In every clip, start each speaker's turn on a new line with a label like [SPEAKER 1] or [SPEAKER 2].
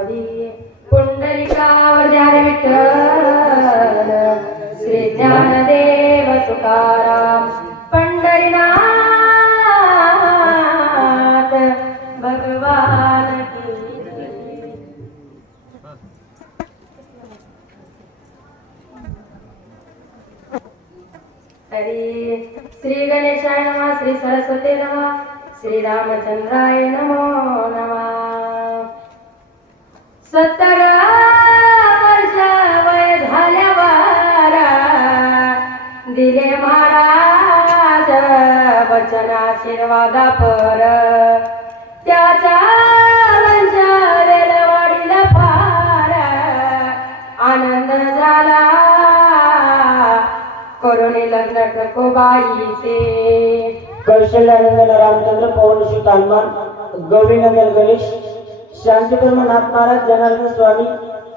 [SPEAKER 1] हरी आशीर्वादा पर. त्याचा वंशाला वाढीला फार आनंद झाला. करुणी लग्न ठकोबाईचे.
[SPEAKER 2] कौशल्यानंद रामचंद्र पवनशी तानमान गौरीनगर गणेश शांतीधर्म नाथ महाराज जनार्दन स्वामी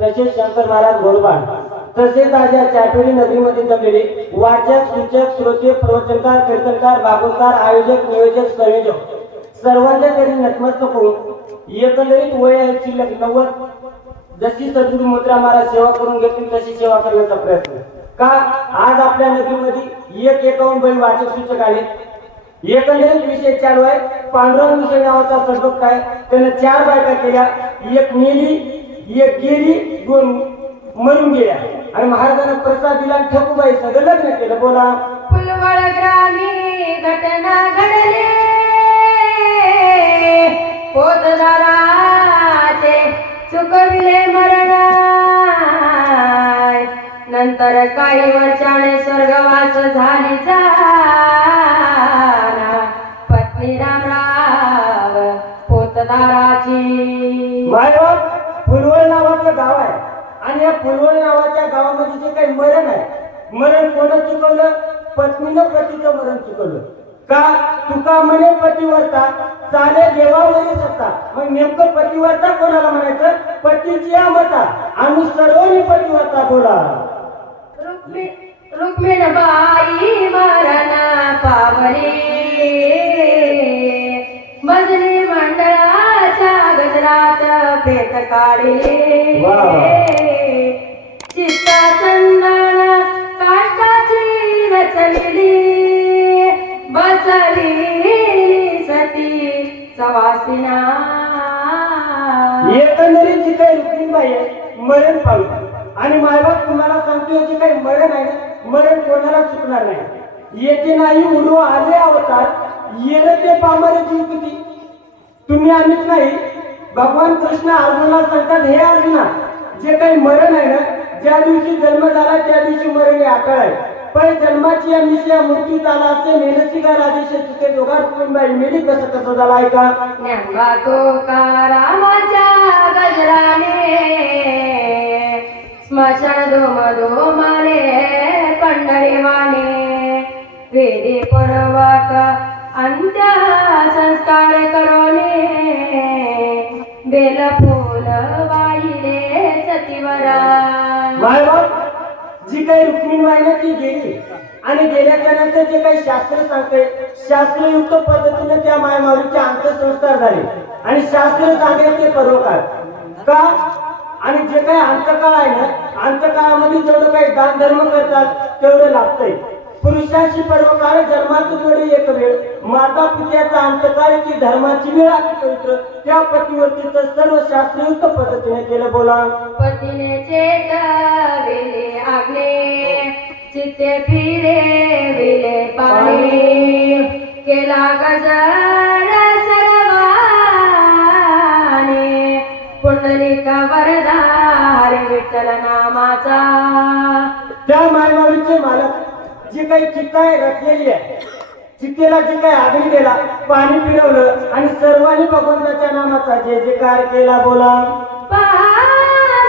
[SPEAKER 2] तसेच शंकर महाराज गोरबाड तसेच आज या चाटोरी नगरीमध्ये जमलेले वाचक सूचक श्रोते प्रवचनकार कीर्तनकार भागवतकार आयोजक नियोजक संयोजक सर्वांच्या तरी नतमस्तक होऊन एकंदरीत वय आहे शिल्लक नव्वद. जशी सद्गुरु मुद्रा महाराज सेवा करून घेतील तशी सेवा करण्याचा प्रयत्न. का? आज आपल्या नदीमध्ये एक एकावन्न बळी वाचक सूचक आले. एकंदरीत विषय चालू आहे. पांडुरंग विषय नावाचा सद्भक्त काय त्यानं चार बायका केल्या. एक मेली एक गेली दोन मरून गेल्या. आणि महाराजांना प्रसाद दिला आणि ठकूबाई सगळं लग्न केलं. बोला.
[SPEAKER 1] फुलवळ ग्रामी घटना घडली. पोतदाराचे चुकविले मरण नंतर काही वर्षाने स्वर्गवास झाली
[SPEAKER 2] जा या फुलवळ नावाच्या गावामध्ये जे काही मरण आहे मरण कोण चुकवलं? पत्नीनं पतीचं मरण चुकवलं. का? तुका म्हणे पतिवर्ता चाले देवावरी सत्ता. मग नेमकं पतिवर्ता कोणाला म्हणायचं? पतीची या मता. आणि सर्वांनी पतिवर्ता बोला.
[SPEAKER 1] रुक्मिण रुक्मिणबाई मरण पावली. भजनी मंडळाच्या गजरात पेट काढले. चंदन काष्टाची रचलेली सती सवासिना.
[SPEAKER 2] एकंदरीत जी काही रुक्मिणीबाई आहे मरण पावली आणि मायबाप तुम्हाला सांगतो जे काही मरण आहे मरण कोणाला चुकणार नाही. येते नाही उडू आले अवतार येणं ते पामारे जिंकती तुम्ही आम्हीच नाही. भगवान कृष्ण अर्जुनाला सांगतात हे अर्जुना जे काही मरण आहे ना ज्या दिवशी जन्म झाला त्या दिवशी मरण हे आहे. पण जन्माची या मिशिया मृत्यू झाला असे मेनसिका राजेशे चुके दोघा रुक्मिणबाई मेली कसं कसं झालं ऐका
[SPEAKER 1] ज्ञानवा तुकारामाच्या गजराने स्मशान धोम धोमाने पंढरीवाने. वेदे पर्वत अंत्य संस्कार करोने बेल फूल वाहिले सतीवरा.
[SPEAKER 2] बाळबाब जी काही रुक्मिणबाईनं ती गेली आणि गेल्याच्यानंतर जे काही शास्त्र सांगते शास्त्रयुक्त पद्धतीने त्या मायमाऊलीचे अंत्यसंस्कार झाले. आणि शास्त्र सांगेल ते परोकार का? आणि जे काही अंतकाळ आहे ना अंतकाळामध्ये जेवढं काही दान धर्म करतात तेवढं लागतंय पुरुषाची पर्वकाळ जन्मातून जोडे एक वेळ. माता पित्याचा अंतकाळ की धर्माची वेळ आहे पवित्र? त्या पतिवर्तीचं सर्व शास्त्रयुक्त पद्धतीने केलं बोला.
[SPEAKER 1] पतीने चेतविले आग्ने चित्ते फिरे विले पाणी केला गजर सर्वाने. पुंडलिक वरदार विठ्ठल नामाचा.
[SPEAKER 2] त्या मायमावीचे मालक जी काही चित्ता आहे रचलेली आहे. चित्तेला जी काही आगळी दिला पाणी फिरवलं आणि सर्वांनी भगवंताच्या नामाचा जे जयकार केला बोला.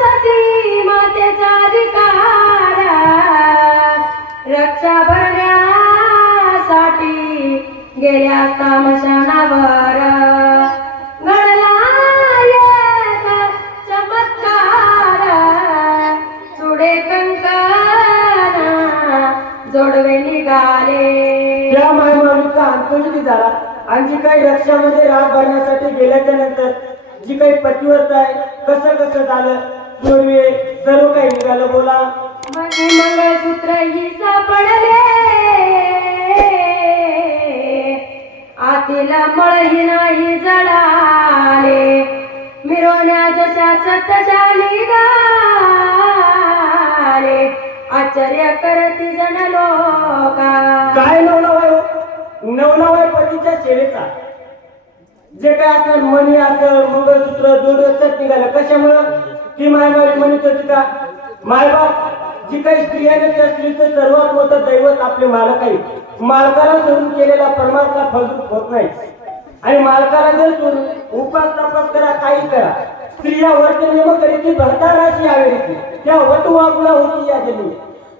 [SPEAKER 1] सती मातेचा अधिकार रक्षा भरण्यासाठी गेल्या
[SPEAKER 2] काही रक्षामध्ये राग भरण्यासाठी गेल्याच्यानंतर जी काही पतिव्रत आहे कसं कसं झालं पूर्वी सर्व काही निघालं बोला.
[SPEAKER 1] मंगळसूत्र ही सापडले. आतीला मळही नाही जडाले मिरवण्या जशाच्या तशा निघाले आश्चर्य करती जण लोका.
[SPEAKER 2] काय नवनाव आहे सेवेचा जे काय असणार मणी असं मंगळसूत्र जोडच निघालं. कशामुळं? ती मायमारी म्हणत होती का मायबाप जी काही स्त्री आहे त्या स्त्रीचं सर्वात मोठं दैवत आपले मालक आहे. मालकाला सोडून केलेला परमार्थ फलरूप होत नाही. आणि मालकाला जर सोडून उपास तपास करा काही करा स्त्रिया वर्त नियम करीती भरता राशी आवेरीती त्या वट वागुला होती या जमिनी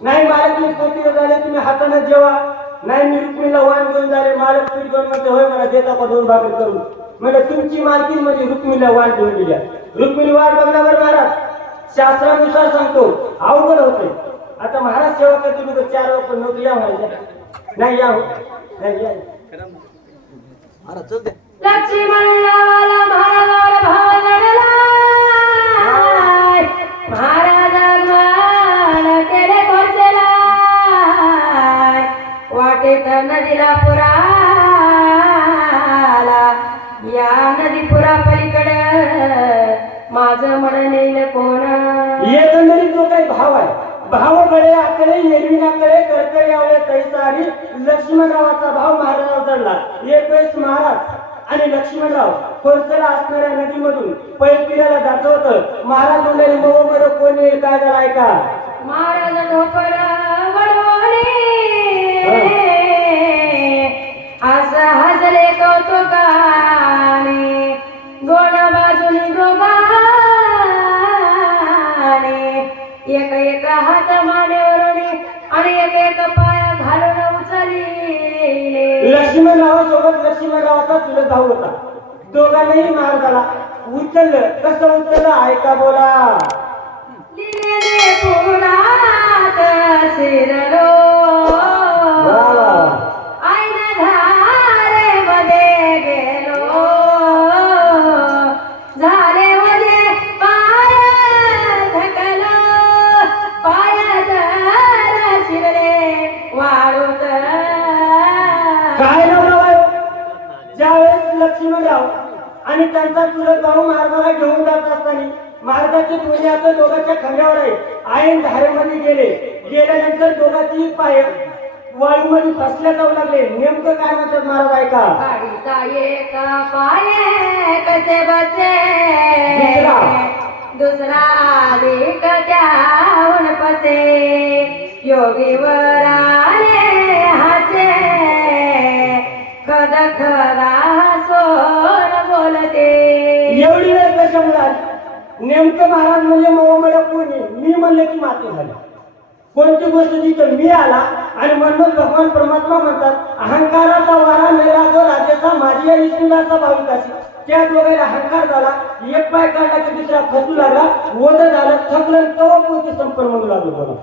[SPEAKER 2] नाही मालक तुम्ही पोटी झाले तुम्ही हाताने जेवा नाही मी रुक्मिणीला वाण घेऊन झाले मालक पीठ घेऊन म्हणते होय मला देता का दोन भाकर करून. म्हणजे तुमची मालकी म्हणजे रुक्मिणीला वाण घेऊन दिल्या रुक्मिणी वाट बघण्यावर महाराज. शास्त्रानुसार सांगतो अवघड होते आता महाराज सेवा करते तुम्ही तर चार पण नव्हतं या महाराज नाही या हो. नाही या.
[SPEAKER 1] रावाला महाराजावर भाव जडलाय
[SPEAKER 2] लक्ष्मणराव खोरसला असणाऱ्या नदीमधून पैल किऱ्याला जात होतं. महाराज म्हणाले मग बरं कोण काय झालं? ऐका.
[SPEAKER 1] महाराज वडवणे. असं हसले कौतुकाने दोन बाजूनी दोघाने एक एक हात मानेवरून आणि एक एक पाया घालून उचलले.
[SPEAKER 2] लक्ष्मणरावासोबत लक्ष्मणरावाचा चुलत भाऊ होता. दोघांनाही मार्गाला उचललं. कसं उचललं? ऐका बोला. खांद्यावर आहे. आयन धारेमध्ये गेले. गेल्यानंतर दोघांची पाय वाळूमध्ये फसल्या जाऊ लागले. नेमकं काय म्हणतात महाराज ऐका.
[SPEAKER 1] काढीचा एक पाये कसे बसे?
[SPEAKER 2] दुसरा.
[SPEAKER 1] दुसरा अधिक त्याहून पसे योगीवर
[SPEAKER 2] नेमकं महाराज म्हणजे मोहम्मद कोणी मी म्हणले की माती झाली. कोणती गोष्ट जिथं मी आला आणि म्हणून भगवान परमात्मा म्हणतात अहंकाराचा वारा मेला जो राजेचा माझी या विष्णुदाचा भाविकाशी त्या दोघांना अहंकार झाला. एक पाय काढला की दुसरा फसू लागला. ओझ झालं. थकलं तव पोती संपर्क म्हणू लागलो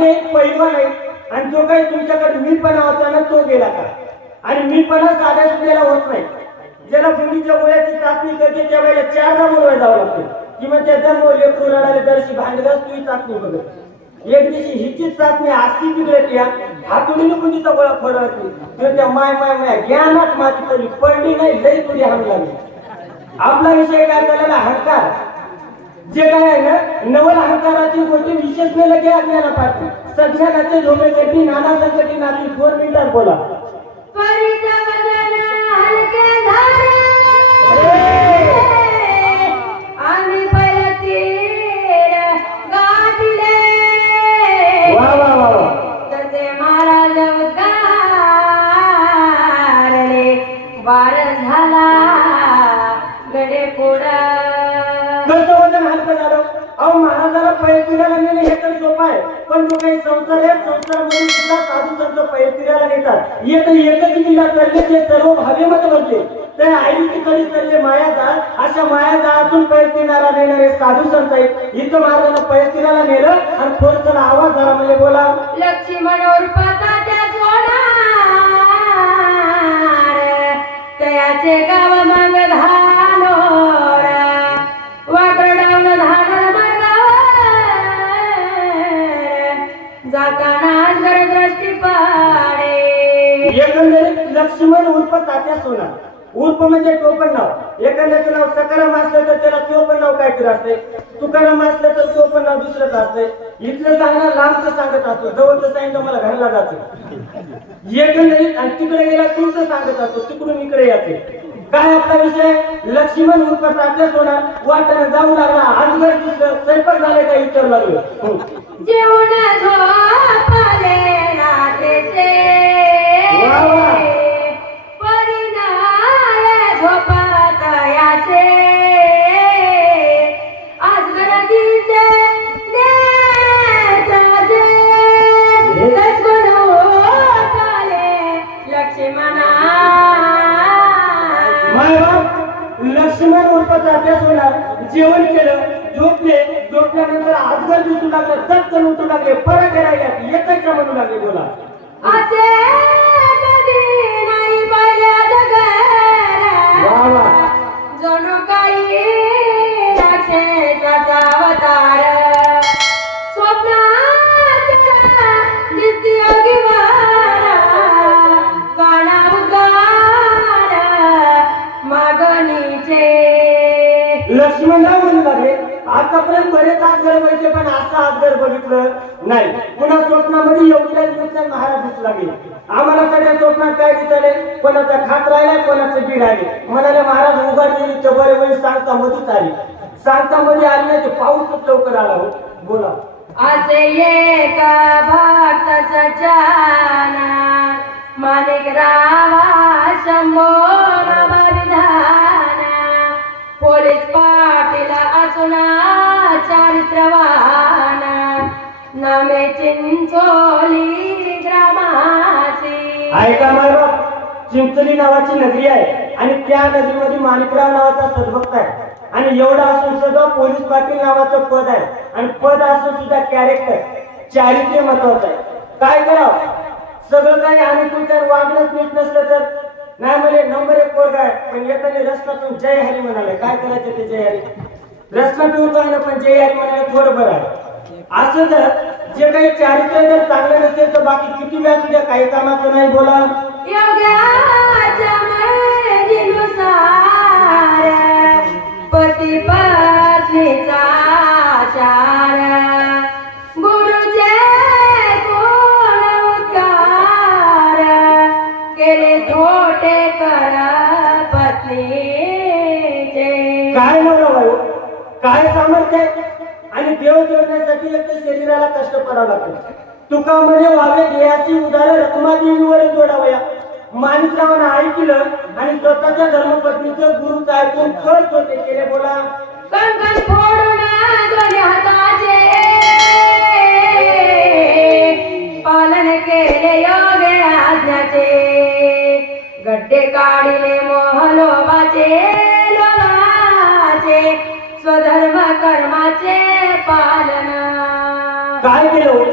[SPEAKER 2] अरे एक पैलवान आहे आणि जो काही तुमच्याकडे मीपणा होता ना तो गेला का? आणि मीपणा साध्या सुद्धा होत नाही. ज्याला बुंदीच्या गोळ्याची चाचणी करते त्या वेळेला चारदा बोलवायला जावं लागतं. किंवा त्या दम लेकरू रडायला जरशी भांडगास तुही चाचणी बघत एक दिवशी हिची चाचणी अशी बिघडत या हातुडीने बुंदीचा गोळा फोडवते तर त्या माय माय माय ज्ञानात माती पडली पडली नाही लई तुझी हाम लागली. आपला विषय काय झालेला हंकार. जे काय आहे ना नवल अहंकाराची गोष्टी विशेष न लगे पाहते. पाठी सज्ञानाचे झोमेसाठी नाना संकटी नाती फोर मिनिटात बोला.
[SPEAKER 1] परीच हलके
[SPEAKER 2] कसं नेणे हे तर सोपं आहे. पण जो काही संसार आहे संसारमध्ये सुद्धा साधू संत पैतीराला नेतात. एक एकच किल्ला करले ते सर्व हवेमध्ये बदले तर आईची कधी चालले माया जाळ? अशा माया जाळातून पैतीनारा नेणारे साधू संत आहेत. इथं महाराजांना पैतीराला नेलं आणि थोडसा आवाज झाला म्हणजे बोला.
[SPEAKER 1] लक्ष्मण उर्फता त्या सोनार तयाचे गाव मग
[SPEAKER 2] तात्या सोना. उर्फ म्हणजे टोपण नाव. एखाद्याचं नाव सकाराम असलं तर त्याला तो पण नाव काहीतरी असते तुकाराम असलं तर तो नाव दुसरंच असते इथलं सांगणार लांबचं सांगत असतो. जवळचं सांगितलं मला घरला जायचं एकंदरीत आणि तिकडे गेला तुमचं सांगत असतो. तिकडून इकडे यायचे. काय आपला विषय? लक्ष्मण उर्फ तात्या सोना. वाटणं जाऊ लागला. आजगर दिसलं स्वयंपाक झाले काय विचारू लागलो.
[SPEAKER 1] जेवण
[SPEAKER 2] जेवण केलं झोपले झोपल्यानंतर आजगर दिसू लागलं दत्तन उठू लागले परत राहिल्या का म्हणू लागले बोला.
[SPEAKER 1] असे
[SPEAKER 2] आम्हाला काय दिसले कोणाचा खात राहिला कोणाचं बीड आले म्हणाले महाराज उभा गेली तर बरे वय सांगता मधीच आली. सांगता मध्ये आली नाही ते पाऊसच लवकर आला हो. बोला.
[SPEAKER 1] असे एक भक्त सज्जाना माणिक रावा शंभो बलिदाना पोलीस पाटील असूना चारित्रवाना नामे चिंचोली ग्रामा
[SPEAKER 2] ऐका माय चिंचली नावाची नगरी आहे आणि त्या नदीमध्ये माणिकराव नावाचा सद्भक्त आहे. आणि एवढा असून सुद्धा पोलीस पाटील नावाचं पद आहे. आणि पद असून सुद्धा कॅरेक्टर चारित्र्य महत्वाचं आहे. काय करावं? सगळं काही अनुकूल तर वागणंच नीट नसलं तर नाही म्हणे नंबर एक पोरगा आहे. पण येताना रस्त्यातून जय हरी म्हणाले. काय करायचं ते जय हरी? रस्ता पिऊन पण जय हरी म्हणाले थोडं बरं आहे. असं तर जे काही चारित्र्य जर चांगलं नसेल तर बाकी किती व्यास द्या काही कामाचं नाही बोला
[SPEAKER 1] पती पत्नीचा.
[SPEAKER 2] काय सामर्थ्य? आणि देव जोडण्यासाठी एक शरीराला कष्ट करावं लागतं. तुका म्हणे वावे देयाची उदाहरण रकमा देवीवर जोडावया माणिकरावानं ऐकलं आणि स्वतःच्या धर्मपत्नीचं गुरुचं ऐकून फळ छोटे केले बोला.
[SPEAKER 1] कंकण फोडून हाताचे. पालन केले योगे आज्ञाचे. गड्डे काढिले मोहलो
[SPEAKER 2] काय केलं?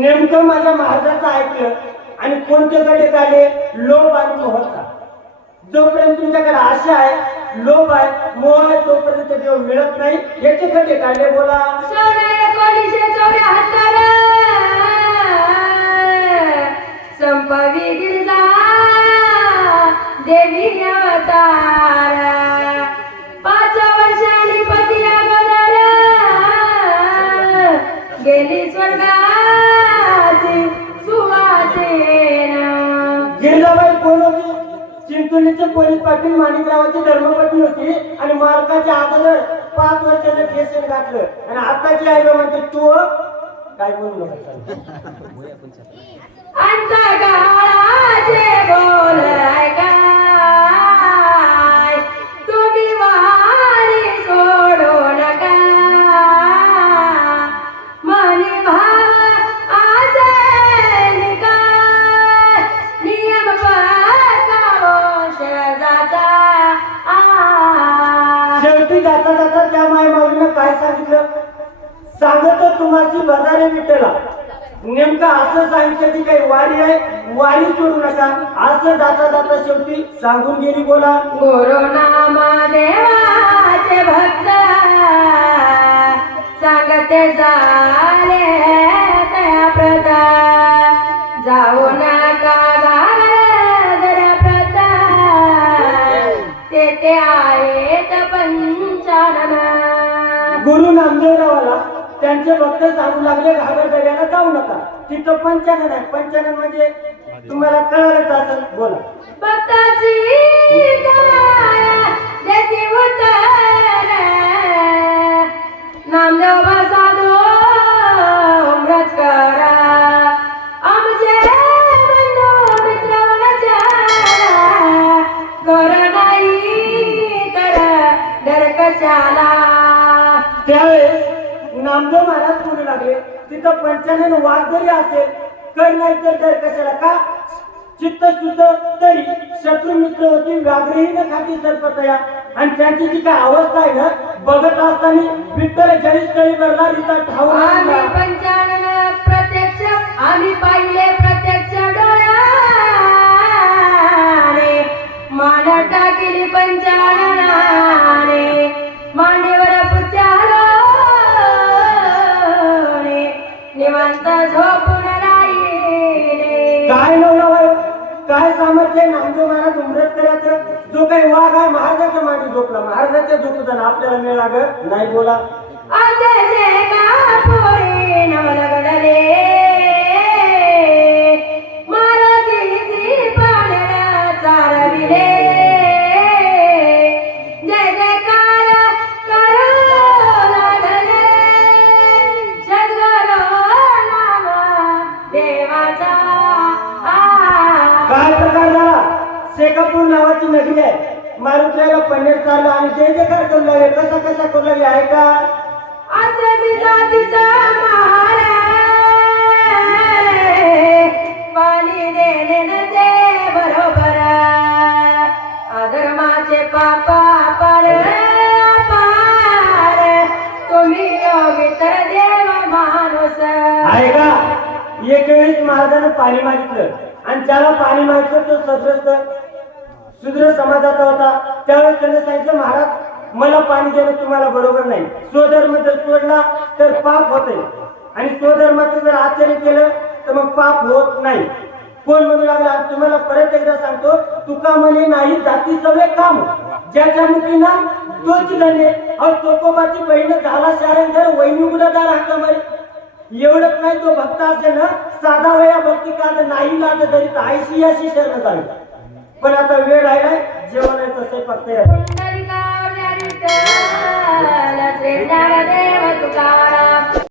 [SPEAKER 2] नेमकं माझ्या महाराजाचं ऐकलं आणि कोणते गडे काढले लोभ आणि मोहचा. जोपर्यंत तुमच्याकडे आशा आहे लोभ आहे मोह आहे तोपर्यंत देव मिळत नाही. याचे गडे काढले बोला.
[SPEAKER 1] संपवी गिरजा देवी अवतार.
[SPEAKER 2] पोलीस पाटील माणिकरावाची धर्मपत्नी होती आणि मालकाच्या अगोदर पाच वर्षाचं केसन घातलं. आणि आताची आई म्हणते तू काय बोलू नका. काय सांगितलं? सांगत तुम्हाची बजारे विठ्ठला नेमकं असं सांगितलं की काही वारी आहे? वारी सोडू नका. असं जाता जाता शेवटी सांगून गेली बोला.
[SPEAKER 1] गुरु नामा देवाचे भक्त सांगते झाले तया प्रता. जाऊ नका गागर प्रता. ते ते आहे
[SPEAKER 2] गुरु नामदेवरावाला त्यांचे भक्त सांगू लागले घागर दर्याला जाऊ नका. तिथं पंचानन आहे. पंचानन म्हणजे तुम्हाला कळालंच असेल. बोला.
[SPEAKER 1] भक्ताची कमाया नामदेव
[SPEAKER 2] त्यावेळेस नामदेव महाराज बोलू लागले तिथं पंचानन वाघ जरी असेल कर नाही तर डर कशाला? का? चित्त शुद्ध तरी शत्रू मित्र होती व्याघ्रही न खाती सर्पतया आणि त्यांची जी काय अवस्था आहे ना बघत असताना विठ्ठल जळीस तळी भरला
[SPEAKER 1] आम्ही
[SPEAKER 2] आणला.
[SPEAKER 1] पंचानन प्रत्यक्ष आम्ही पाहिले प्रत्यक्ष डोळ्याने. मान टाकेली पंचाननाने झोपून राहिले
[SPEAKER 2] काय नवलं काय सामर्थ्य नामदेव महाराज उमरत करायचं जो काही वाघ आहे महाराजाच्या मागे झोपला. महाराजाच्या झोपताना आपल्याला लागत नाही बोला.
[SPEAKER 1] असे जे कापोरे नवलगडले
[SPEAKER 2] शेकापूर नावाची नगरी आहे. मारुतीला पन्नेर चाललं आणि जय जयकार करू लागले. कसा कसा करू लागले? आहे का?
[SPEAKER 1] असे बी जातीचा महाराज. पाणी देणे बरोबर. अधर्माचे पाप पार पार तुम्ही योगी तर देव माणूस.
[SPEAKER 2] आहे का? एक वेळेस महाराजानं पाणी मागितलं. आणि ज्याला पाणी मागितलं तो सद्रस्त शूद्र समाजाचा होता. त्यावेळेस त्याने सांगितलं महाराज मला पाणी देणं तुम्हाला बरोबर नाही. स्वधर्म जर सोडला तर पाप होते आणि स्वधर्माचं जर आचरण केलं तर मग पाप होत नाही. कोण म्हणू लागला तुम्हाला परत एकदा सांगतो तुका म्हणे नाही जाती सगळे काम. ज्याच्या मुखीना तोच धन्य. अहो चोकोबाची बहीण झाला शारंगर वैनी दार हाका मारी एवढंच नाही तो भक्त असेल ना साधा वया भक्ती का नाही लागत तरी आयसीयाशी शरण झाली पण आता वेळ राहिलाय जेवणाचं स्वयंपाक फक्त